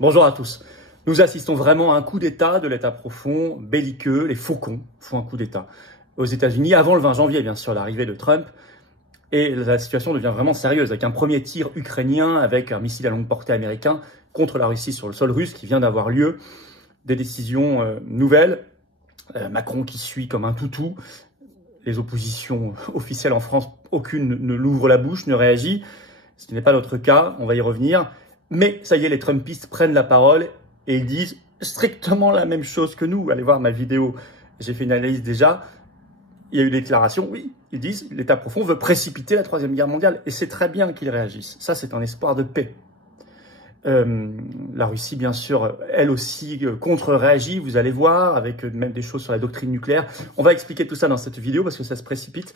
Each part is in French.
Bonjour à tous. Nous assistons vraiment à un coup d'État de l'État profond, belliqueux. Les faucons font un coup d'État aux États-Unis avant le 20 janvier, bien sûr, l'arrivée de Trump. Et la situation devient vraiment sérieuse avec un premier tir ukrainien avec un missile à longue portée américain contre la Russie sur le sol russe qui vient d'avoir lieu. Des décisions nouvelles. Macron qui suit comme un toutou. Les oppositions officielles en France, aucune ne l'ouvre la bouche, ne réagit. Ce qui n'est pas notre cas, on va y revenir. Mais ça y est, les Trumpistes prennent la parole et ils disent strictement la même chose que nous. Allez voir ma vidéo, j'ai fait une analyse déjà. Il y a eu des déclarations, oui, ils disent l'État profond veut précipiter la Troisième Guerre mondiale. Et c'est très bien qu'ils réagissent. Ça, c'est un espoir de paix. La Russie, bien sûr, elle aussi contre-réagit, vous allez voir, avec même des choses sur la doctrine nucléaire. On va expliquer tout ça dans cette vidéo parce que ça se précipite.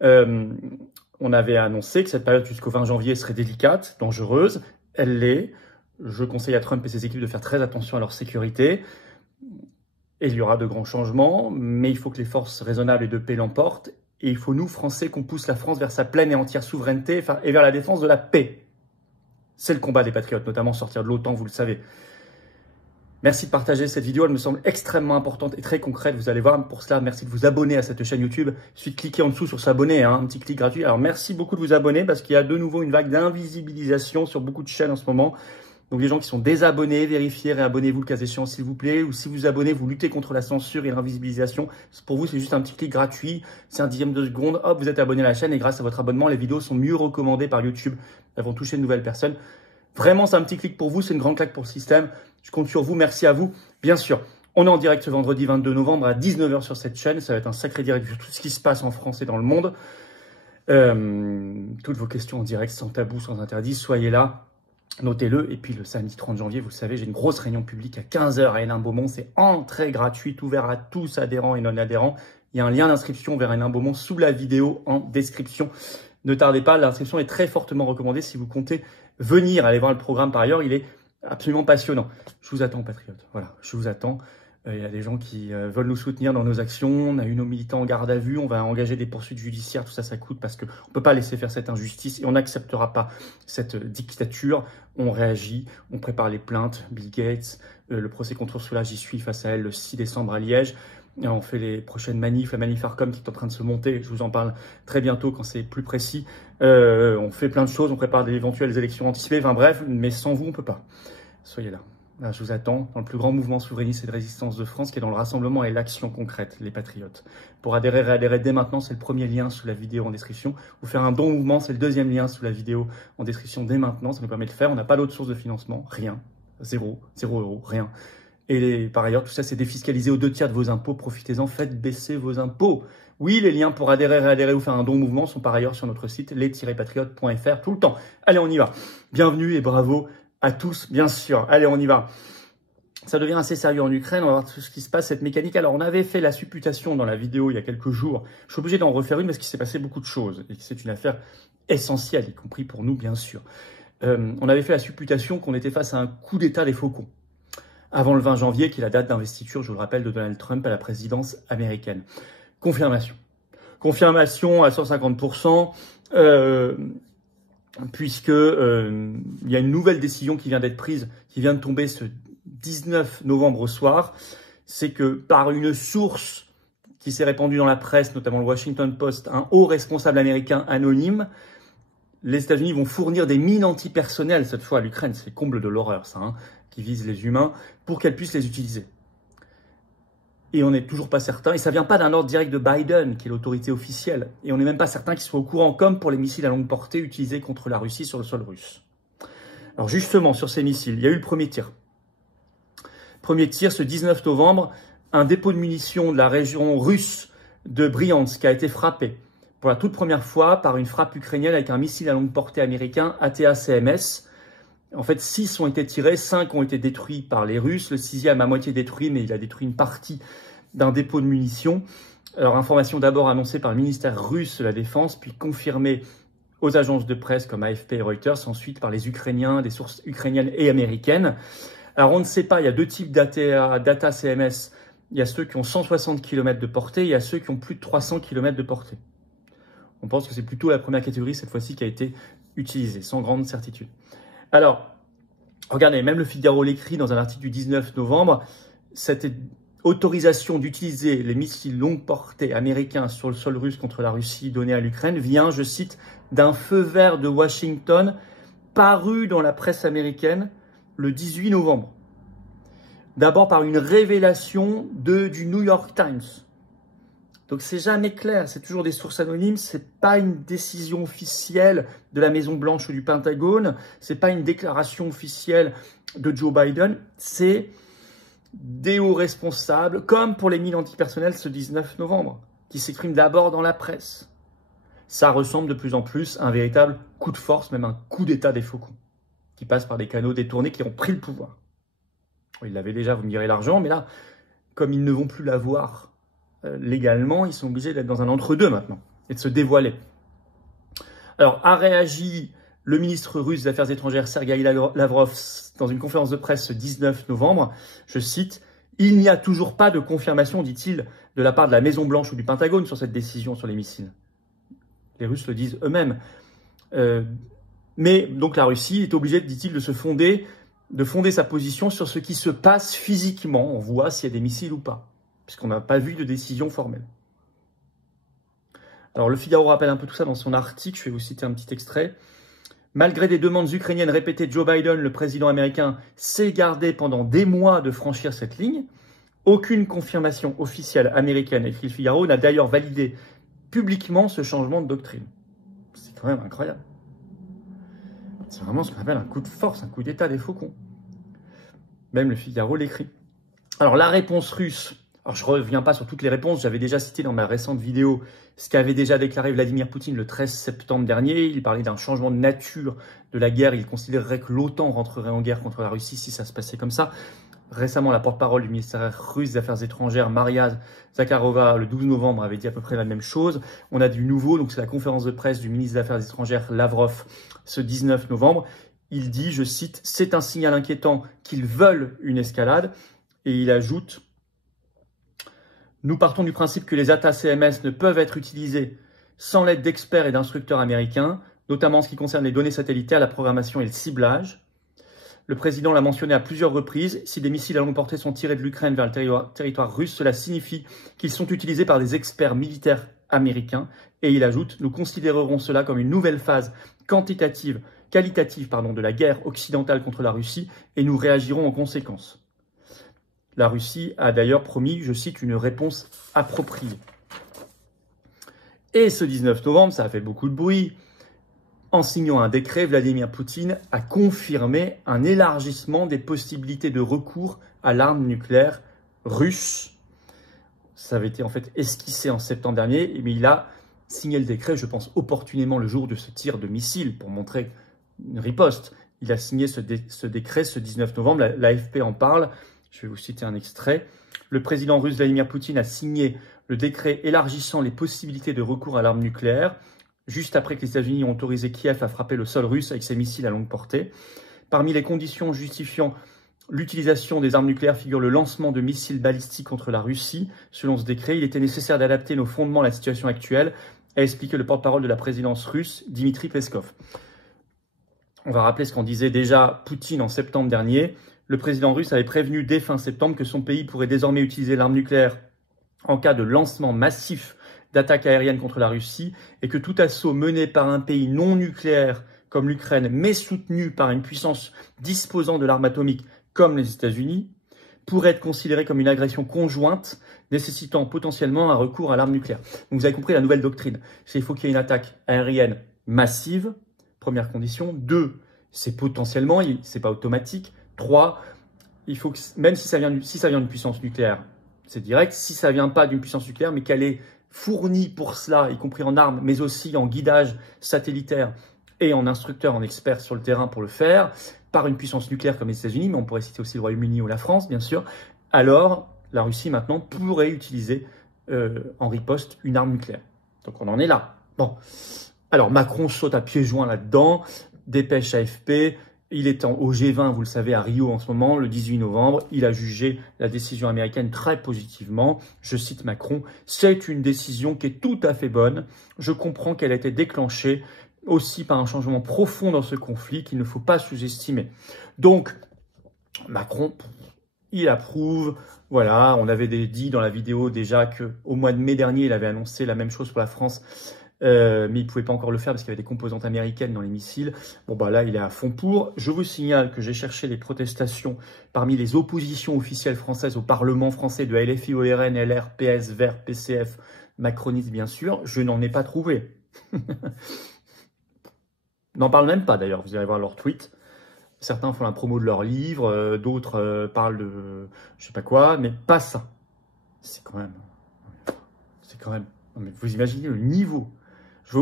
On avait annoncé que cette période jusqu'au 20 janvier serait délicate, dangereuse. Elle l'est. Je conseille à Trump et ses équipes de faire très attention à leur sécurité. Et il y aura de grands changements, mais il faut que les forces raisonnables et de paix l'emportent. Et il faut, nous, Français, qu'on pousse la France vers sa pleine et entière souveraineté et vers la défense de la paix. C'est le combat des patriotes, notamment sortir de l'OTAN, vous le savez. Merci de partager cette vidéo, elle me semble extrêmement importante et très concrète. Vous allez voir, pour cela, merci de vous abonner à cette chaîne YouTube. Il suffit de cliquer en dessous sur s'abonner, un petit clic gratuit. Alors merci beaucoup de vous abonner parce qu'il y a de nouveau une vague d'invisibilisation sur beaucoup de chaînes en ce moment. Donc les gens qui sont désabonnés, vérifiez, réabonnez-vous le cas échéant s'il vous plaît. Ou si vous abonnez, vous luttez contre la censure et l'invisibilisation. Pour vous, c'est juste un petit clic gratuit, c'est un dixième de seconde. Hop, vous êtes abonné à la chaîne et grâce à votre abonnement, les vidéos sont mieux recommandées par YouTube. Elles vont toucher de nouvelles personnes. Vraiment, c'est un petit clic pour vous, c'est une grande claque pour le système. Je compte sur vous, merci à vous. Bien sûr, on est en direct ce vendredi 22 novembre à 19 h sur cette chaîne. Ça va être un sacré direct sur tout ce qui se passe en France et dans le monde. Toutes vos questions en direct, sans tabou, sans interdit, soyez là. Notez-le. Et puis le samedi 30 janvier, vous le savez, j'ai une grosse réunion publique à 15 h à Hénin-Beaumont. C'est entrée gratuite, ouvert à tous, adhérents et non-adhérents. Il y a un lien d'inscription vers Hénin-Beaumont sous la vidéo en description. Ne tardez pas, l'inscription est très fortement recommandée si vous comptez venir. Allez voir le programme par ailleurs, il est absolument passionnant. Je vous attends, patriotes. Voilà, je vous attends. Il y a des gens qui veulent nous soutenir dans nos actions. On a eu nos militants en garde à vue. On va engager des poursuites judiciaires. Tout ça, ça coûte parce qu'on ne peut pas laisser faire cette injustice et on n'acceptera pas cette dictature. On réagit, on prépare les plaintes. Bill Gates, le procès contre Ursula, j'y suis face à elle le 6 décembre à Liège. On fait les prochaines manifs, la manif Arcom qui est en train de se monter. Je vous en parle très bientôt quand c'est plus précis. On fait plein de choses, on prépare d'éventuelles élections anticipées. Enfin bref, mais sans vous, on ne peut pas. Soyez là. Là, je vous attends dans le plus grand mouvement souverainiste et de résistance de France qui est dans le rassemblement et l'action concrète, les patriotes. Pour adhérer, réadhérer dès maintenant, c'est le premier lien sous la vidéo en description. Ou faire un don au mouvement, c'est le deuxième lien sous la vidéo en description dès maintenant. Ça nous permet de le faire. On n'a pas d'autre source de financement, rien. 0 euros, rien. Et par ailleurs, tout ça, c'est défiscalisé aux 2/3 de vos impôts. Profitez-en, faites baisser vos impôts. Oui, les liens pour adhérer, réadhérer ou faire un don au mouvement sont par ailleurs sur notre site les-patriotes.fr tout le temps. Allez, on y va. Bienvenue et bravo à tous, bien sûr. Allez, on y va. Ça devient assez sérieux en Ukraine. On va voir tout ce qui se passe, cette mécanique. Alors, on avait fait la supputation dans la vidéo il y a quelques jours. Je suis obligé d'en refaire une parce qu'il s'est passé beaucoup de choses et que c'est une affaire essentielle, y compris pour nous, bien sûr. On avait fait la supputation qu'on était face à un coup d'État des faucons. Avant le 20 janvier, qui est la date d'investiture, je vous le rappelle, de Donald Trump à la présidence américaine. Confirmation. Confirmation à 150%, puisque il y a une nouvelle décision qui vient d'être prise, qui vient de tomber ce 19 novembre au soir. C'est que par une source qui s'est répandue dans la presse, notamment le Washington Post, un haut responsable américain anonyme, les États-Unis vont fournir des mines antipersonnelles, cette fois à l'Ukraine. C'est le comble de l'horreur, ça, qui vise les humains, pour qu'elles puissent les utiliser. Et on n'est toujours pas certain, et ça vient pas d'un ordre direct de Biden, qui est l'autorité officielle, et on n'est même pas certain qu'ils soient au courant, comme pour les missiles à longue portée utilisés contre la Russie sur le sol russe. Alors justement, sur ces missiles, il y a eu le premier tir. Premier tir, ce 19 novembre, un dépôt de munitions de la région russe de Bryansk a été frappé pour la toute première fois par une frappe ukrainienne avec un missile à longue portée américain ATA-CMS. En fait, 6 ont été tirés, 5 ont été détruits par les Russes. Le 6e à moitié détruit, mais il a détruit une partie d'un dépôt de munitions. Alors, information d'abord annoncée par le ministère russe de la Défense, puis confirmée aux agences de presse comme AFP et Reuters, ensuite par les Ukrainiens, des sources ukrainiennes et américaines. Alors, on ne sait pas, il y a deux types d'ATA-CMS. Il y a ceux qui ont 160 km de portée, il y a ceux qui ont plus de 300 km de portée. On pense que c'est plutôt la première catégorie, cette fois-ci, qui a été utilisée, sans grande certitude. Alors, Regardez, même le Figaro l'écrit dans un article du 19 novembre, cette autorisation d'utiliser les missiles longue portée américains sur le sol russe contre la Russie donnée à l'Ukraine vient, je cite, d'un feu vert de Washington paru dans la presse américaine le 18 novembre. D'abord par une révélation du New York Times. Donc c'est jamais clair, c'est toujours des sources anonymes, c'est pas une décision officielle de la Maison Blanche ou du Pentagone, c'est pas une déclaration officielle de Joe Biden, c'est des hauts responsables, comme pour les mines antipersonnelles ce 19 novembre, qui s'expriment d'abord dans la presse. Ça ressemble de plus en plus à un véritable coup de force, même un coup d'état des faucons, qui passe par des canaux détournés qui ont pris le pouvoir. Ils l'avaient déjà, vous me direz, l'argent, mais là, comme ils ne vont plus l'avoir légalement, ils sont obligés d'être dans un entre-deux maintenant et de se dévoiler. Alors, a réagi le ministre russe des Affaires étrangères Sergueï Lavrov dans une conférence de presse ce 19 novembre. Je cite, « Il n'y a toujours pas de confirmation, dit-il, de la part de la Maison-Blanche ou du Pentagone sur cette décision sur les missiles. » Les Russes le disent eux-mêmes. Mais donc la Russie est obligée, dit-il, de fonder sa position sur ce qui se passe physiquement. On voit s'il y a des missiles ou pas, puisqu'on n'a pas vu de décision formelle. Alors, le Figaro rappelle un peu tout ça dans son article. Je vais vous citer un petit extrait. Malgré des demandes ukrainiennes répétées, Joe Biden, le président américain, s'est gardé pendant des mois de franchir cette ligne. Aucune confirmation officielle américaine, écrit le Figaro, n'a d'ailleurs validé publiquement ce changement de doctrine. C'est quand même incroyable. C'est vraiment ce qu'on appelle un coup de force, un coup d'état des faucons. Même le Figaro l'écrit. Alors, la réponse russe. Alors, je ne reviens pas sur toutes les réponses. J'avais déjà cité dans ma récente vidéo ce qu'avait déjà déclaré Vladimir Poutine le 13 septembre dernier. Il parlait d'un changement de nature de la guerre. Il considérerait que l'OTAN rentrerait en guerre contre la Russie si ça se passait comme ça. Récemment, la porte-parole du ministère russe des Affaires étrangères, Maria Zakharova, le 12 novembre, avait dit à peu près la même chose. On a du nouveau, donc c'est la conférence de presse du ministre des Affaires étrangères, Lavrov, ce 19 novembre. Il dit, je cite, « C'est un signal inquiétant qu'ils veulent une escalade ». Et il ajoute, « Nous partons du principe que les ATACMS ne peuvent être utilisés sans l'aide d'experts et d'instructeurs américains, notamment en ce qui concerne les données satellitaires, la programmation et le ciblage. Le président l'a mentionné à plusieurs reprises. Si des missiles à longue portée sont tirés de l'Ukraine vers le territoire russe, cela signifie qu'ils sont utilisés par des experts militaires américains. » Et il ajoute, « Nous considérerons cela comme une nouvelle phase qualitative de la guerre occidentale contre la Russie et nous réagirons en conséquence. » La Russie a d'ailleurs promis, je cite, une réponse appropriée. Et ce 19 novembre, ça a fait beaucoup de bruit. En signant un décret, Vladimir Poutine a confirmé un élargissement des possibilités de recours à l'arme nucléaire russe. Ça avait été en fait esquissé en septembre dernier, mais il a signé le décret, je pense opportunément le jour de ce tir de missile pour montrer une riposte. Il a signé ce décret ce 19 novembre, l'AFP en parle. Je vais vous citer un extrait. Le président russe Vladimir Poutine a signé le décret élargissant les possibilités de recours à l'arme nucléaire, juste après que les États-Unis ont autorisé Kiev à frapper le sol russe avec ses missiles à longue portée. Parmi les conditions justifiant l'utilisation des armes nucléaires figure le lancement de missiles balistiques contre la Russie. Selon ce décret, il était nécessaire d'adapter nos fondements à la situation actuelle, a expliqué le porte-parole de la présidence russe, Dmitri Peskov. On va rappeler ce qu'en disait déjà Poutine en septembre dernier. Le président russe avait prévenu dès fin septembre que son pays pourrait désormais utiliser l'arme nucléaire en cas de lancement massif d'attaques aériennes contre la Russie et que tout assaut mené par un pays non nucléaire comme l'Ukraine, mais soutenu par une puissance disposant de l'arme atomique comme les États-Unis, pourrait être considéré comme une agression conjointe nécessitant potentiellement un recours à l'arme nucléaire. Donc vous avez compris la nouvelle doctrine. C'est qu'il faut qu'il y ait une attaque aérienne massive, première condition. 2, c'est potentiellement, c'est pas automatique. 3, il faut que, même si ça vient d'une puissance nucléaire, c'est direct. Si ça vient pas d'une puissance nucléaire, mais qu'elle est fournie pour cela, y compris en armes, mais aussi en guidage satellitaire et en instructeurs, en experts sur le terrain pour le faire, par une puissance nucléaire comme les États-Unis, mais on pourrait citer aussi le Royaume-Uni ou la France, bien sûr, alors la Russie maintenant pourrait utiliser en riposte une arme nucléaire. Donc on en est là. Bon, alors Macron saute à pieds joints là-dedans, dépêche AFP. Il est au G20, vous le savez, à Rio en ce moment, le 18 novembre. Il a jugé la décision américaine très positivement. Je cite Macron, « C'est une décision qui est tout à fait bonne. Je comprends qu'elle a été déclenchée aussi par un changement profond dans ce conflit qu'il ne faut pas sous-estimer. Donc, Macron, il approuve. Voilà, on avait dit dans la vidéo déjà qu'au mois de mai dernier, il avait annoncé la même chose pour la France, mais il ne pouvait pas encore le faire parce qu'il y avait des composantes américaines dans les missiles. Bon, bah là, il est à fond pour. Je vous signale que j'ai cherché les protestations parmi les oppositions officielles françaises au Parlement français de LFI, ORN, LR, PS, Verts, PCF, macronistes, bien sûr. Je n'en ai pas trouvé. N'en parlent même pas, d'ailleurs. Vous allez voir leur tweet. Certains font la promo de leur livre, d'autres parlent de je sais pas quoi, mais pas ça. C'est quand même... Mais vous imaginez le niveau.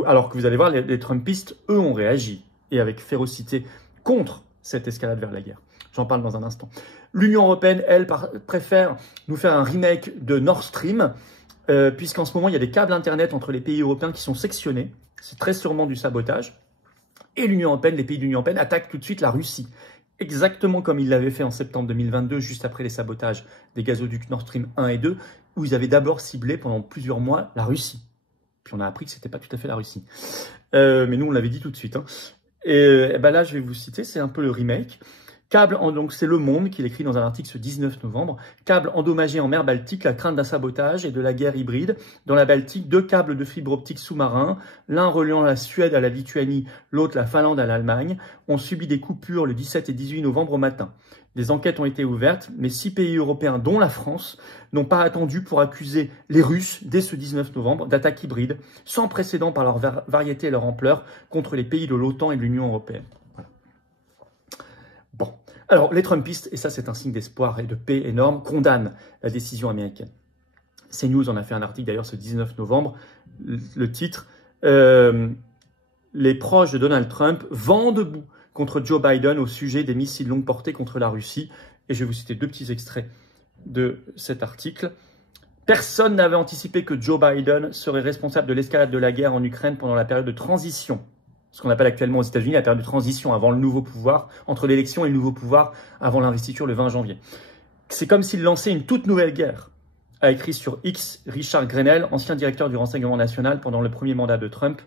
Alors que vous allez voir, les Trumpistes, eux, ont réagi, et avec férocité, contre cette escalade vers la guerre. J'en parle dans un instant. L'Union européenne, elle, préfère nous faire un remake de Nord Stream, puisqu'en ce moment, il y a des câbles Internet entre les pays européens qui sont sectionnés. C'est très sûrement du sabotage. Et l'Union européenne, les pays de l'Union européenne attaquent tout de suite la Russie. Exactement comme ils l'avaient fait en septembre 2022, juste après les sabotages des gazoducs Nord Stream 1 et 2, où ils avaient d'abord ciblé pendant plusieurs mois la Russie. Puis on a appris que ce n'était pas tout à fait la Russie. Mais nous, on l'avait dit tout de suite. Hein. Et ben là, je vais vous citer, c'est un peu le remake. Donc c'est Le Monde qui l'écrit dans un article ce 19 novembre. Câble endommagé en mer Baltique, la crainte d'un sabotage et de la guerre hybride. Dans la Baltique, 2 câbles de fibre optique sous-marins, l'un reliant la Suède à la Lituanie, l'autre la Finlande à l'Allemagne, ont subi des coupures le 17 et 18 novembre au matin. Des enquêtes ont été ouvertes, mais 6 pays européens, dont la France, n'ont pas attendu pour accuser les Russes, dès ce 19 novembre, d'attaques hybrides, sans précédent par leur variété et leur ampleur, contre les pays de l'OTAN et de l'Union européenne. Voilà. Bon. Alors, les Trumpistes, et ça c'est un signe d'espoir et de paix énorme, condamnent la décision américaine. CNews en a fait un article d'ailleurs ce 19 novembre, le titre « Les proches de Donald Trump vent debout contre Joe Biden au sujet des missiles longue portée contre la Russie ». Et je vais vous citer 2 petits extraits de cet article. « Personne n'avait anticipé que Joe Biden serait responsable de l'escalade de la guerre en Ukraine pendant la période de transition. » Ce qu'on appelle actuellement aux États-Unis la période de transition avant le nouveau pouvoir, entre l'élection et le nouveau pouvoir avant l'investiture le 20 janvier. C'est comme s'il lançait une toute nouvelle guerre, a écrit sur X Richard Grenell, ancien directeur du renseignement national pendant le premier mandat de Trump,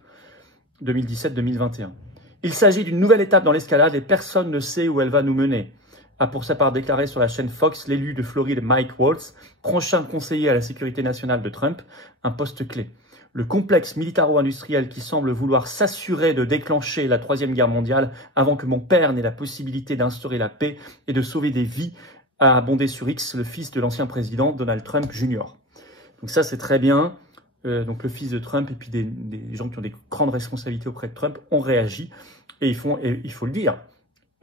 2017-2021. Il s'agit d'une nouvelle étape dans l'escalade et personne ne sait où elle va nous mener, a pour sa part déclaré sur la chaîne Fox l'élu de Floride Mike Waltz, prochain conseiller à la sécurité nationale de Trump, un poste clé. Le complexe militaro-industriel qui semble vouloir s'assurer de déclencher la Troisième Guerre mondiale avant que mon père n'ait la possibilité d'instaurer la paix et de sauver des vies, a abondé sur X le fils de l'ancien président Donald Trump Jr. Donc ça, c'est très bien. Donc le fils de Trump et puis des gens qui ont des grandes responsabilités auprès de Trump ont réagi et ils font, et il faut le dire,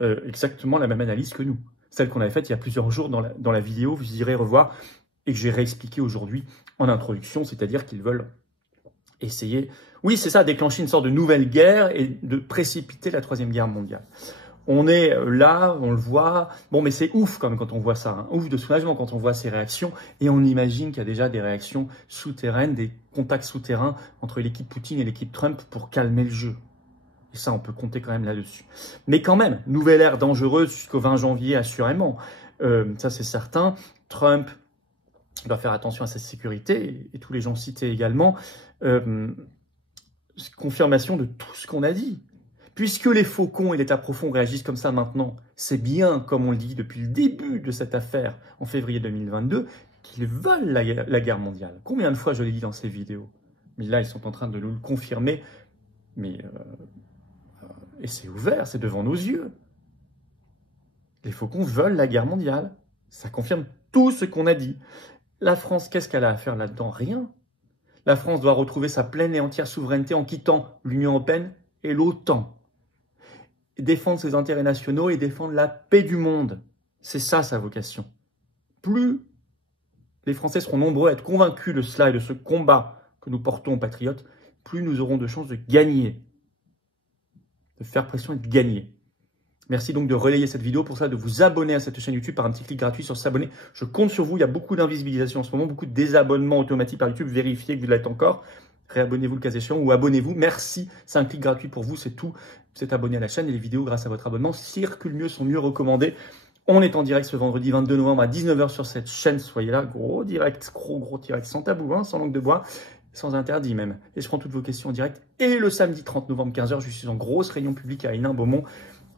exactement la même analyse que nous. Celle qu'on avait faite il y a plusieurs jours dans la vidéo, vous irez revoir, et que j'ai réexpliqué aujourd'hui en introduction, c'est-à-dire qu'ils veulent essayer, oui c'est ça, déclencher une sorte de nouvelle guerre et de précipiter la Troisième Guerre mondiale. On est là, on le voit, bon mais c'est ouf quand même quand on voit ça, hein. Ouf de soulagement quand on voit ces réactions, et on imagine qu'il y a déjà des réactions souterraines, des contacts souterrains entre l'équipe Poutine et l'équipe Trump pour calmer le jeu. Et ça, on peut compter quand même là-dessus. Mais quand même, nouvelle ère dangereuse jusqu'au 20 janvier assurément, ça c'est certain. Trump doit faire attention à sa sécurité, et tous les gens cités également. Confirmation de tout ce qu'on a dit. Puisque les faucons et l'État profond réagissent comme ça maintenant, c'est bien, comme on le dit depuis le début de cette affaire en février 2022, qu'ils veulent la guerre mondiale. Combien de fois je l'ai dit dans ces vidéos? Mais là, ils sont en train de nous le confirmer. Et c'est ouvert, c'est devant nos yeux. Les faucons veulent la guerre mondiale. Ça confirme tout ce qu'on a dit. La France, qu'est-ce qu'elle a à faire là-dedans? Rien. La France doit retrouver sa pleine et entière souveraineté en quittant l'Union européenne et l'OTAN. Défendre ses intérêts nationaux et défendre la paix du monde. C'est ça sa vocation. Plus les Français seront nombreux à être convaincus de cela et de ce combat que nous portons aux patriotes, plus nous aurons de chances de gagner. De faire pression et de gagner. Merci donc de relayer cette vidéo, pour ça de vous abonner à cette chaîne YouTube par un petit clic gratuit sur s'abonner. Je compte sur vous, il y a beaucoup d'invisibilisation en ce moment, beaucoup de désabonnements automatiques par YouTube. Vérifiez que vous l'êtes encore. Réabonnez-vous le cas échéant ou abonnez-vous. Merci, c'est un clic gratuit pour vous, c'est tout. Vous êtes abonné à la chaîne et les vidéos grâce à votre abonnement circulent mieux, sont mieux recommandées. On est en direct ce vendredi 22 novembre à 19 h sur cette chaîne. Soyez là, gros direct, gros direct, sans tabou, hein, sans langue de bois. sans interdit même. Et je prends toutes vos questions en direct. Et le samedi 30 novembre 15h, je suis en grosse réunion publique à Hénin-Beaumont.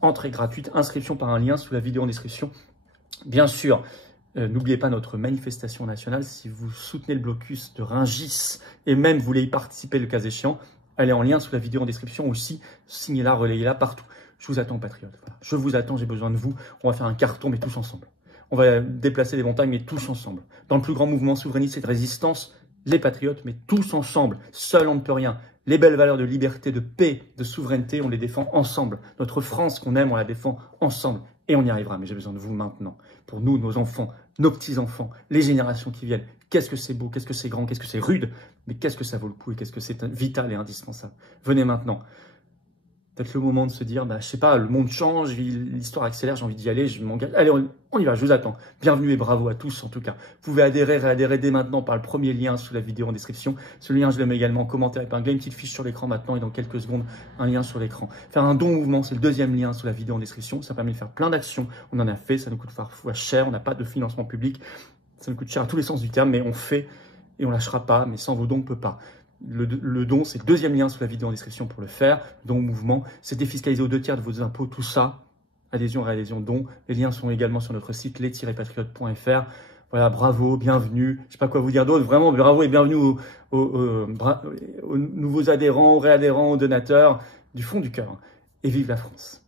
Entrée gratuite, inscription par un lien sous la vidéo en description. Bien sûr, n'oubliez pas notre manifestation nationale. Si vous soutenez le blocus de Rungis et même vous voulez y participer le cas échéant, allez en lien sous la vidéo en description aussi. Signez-la, relayez-la partout. Je vous attends, patriotes. Voilà. Je vous attends, j'ai besoin de vous. On va faire un carton, mais tous ensemble. On va déplacer des montagnes, mais tous ensemble. Dans le plus grand mouvement souverainiste et de résistance, les patriotes, mais tous ensemble. Seul, on ne peut rien. Les belles valeurs de liberté, de paix, de souveraineté, on les défend ensemble. Notre France qu'on aime, on la défend ensemble. Et on y arrivera, mais j'ai besoin de vous maintenant. Pour nous, nos enfants, nos petits-enfants, les générations qui viennent. Qu'est-ce que c'est beau, qu'est-ce que c'est grand, qu'est-ce que c'est rude, mais qu'est-ce que ça vaut le coup et qu'est-ce que c'est vital et indispensable. Venez maintenant. Peut-être le moment de se dire, je sais pas, le monde change, l'histoire accélère, j'ai envie d'y aller, je m'engage. Allez, on y va, je vous attends. Bienvenue et bravo à tous en tout cas. Vous pouvez adhérer, réadhérer dès maintenant par le premier lien sous la vidéo en description. Ce lien, je le mets également en commentaire épinglé, une petite fiche sur l'écran maintenant et dans quelques secondes, un lien sur l'écran. Faire un don au mouvement, c'est le deuxième lien sous la vidéo en description. Ça permet de faire plein d'actions. On en a fait, ça nous coûte parfois cher, on n'a pas de financement public. Ça nous coûte cher à tous les sens du terme, mais on fait et on lâchera pas, mais sans vos dons, on ne peut pas. Le don, c'est le deuxième lien sous la vidéo en description pour le faire. Don au mouvement, c'est défiscalisé aux 2/3 de vos impôts, tout ça. Adhésion, réadhésion, don. Les liens sont également sur notre site les-patriotes.fr. Voilà, bravo, bienvenue. Je sais pas quoi vous dire d'autre. Vraiment, bravo et bienvenue aux nouveaux adhérents, aux réadhérents, aux donateurs du fond du cœur. Et vive la France.